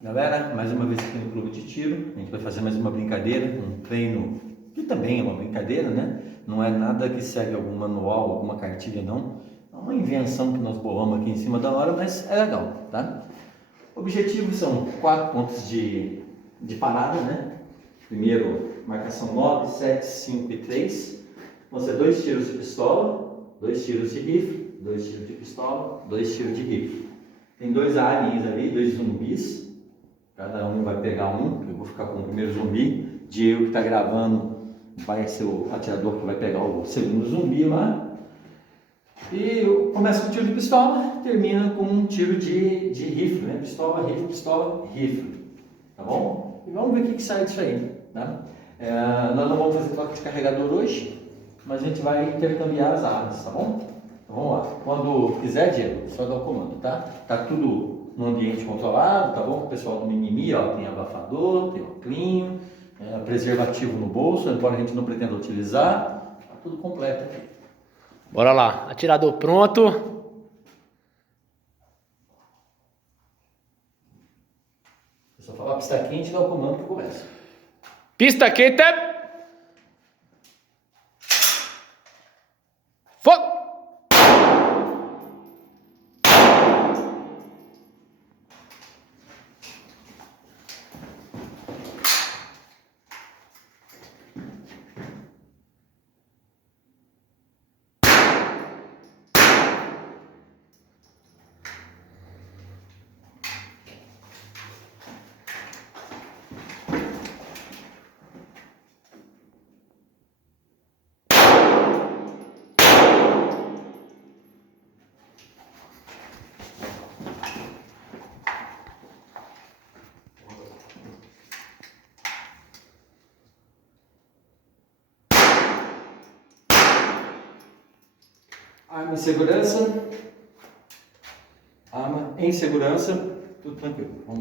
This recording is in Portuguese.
Galera, mais uma vez aqui no Clube de Tiro, a gente vai fazer mais uma brincadeira, um treino que também é uma brincadeira, né? Não é nada que segue algum manual, alguma cartilha, não. É uma invenção que nós bolamos aqui em cima da hora, mas é legal, tá? O objetivo são 4 pontos de parada, né? Primeiro, marcação 9, 7, 5 e 3. Vão ser 2 tiros de pistola, 2 tiros de rifle, 2 tiros de pistola, 2 tiros de rifle. Tem 2 aliens ali, 2 zumbis. Cada um vai pegar um, eu vou ficar com o primeiro zumbi. Diego que está gravando vai ser o atirador que vai pegar o segundo zumbi lá. E começa com um tiro de pistola, termina com um tiro de rifle, né? Pistola, rifle. Tá bom? E vamos ver o que sai disso aí, tá? Nós não vamos fazer troca de carregador hoje, mas a gente vai intercambiar as armas, tá bom? Então vamos lá. Quando quiser, Diego, só dá o comando, tá? Tá tudo no ambiente controlado, tá bom? O pessoal do mimimi, ó, tem abafador, tem óculinho, preservativo no bolso, embora a gente não pretenda utilizar, tá tudo completo aqui. Bora lá, atirador pronto. É só falar pista quente e dá o comando que começa. Pista quente. Fogo! Arma em segurança, arma em segurança, tudo tranquilo. Vamos lá.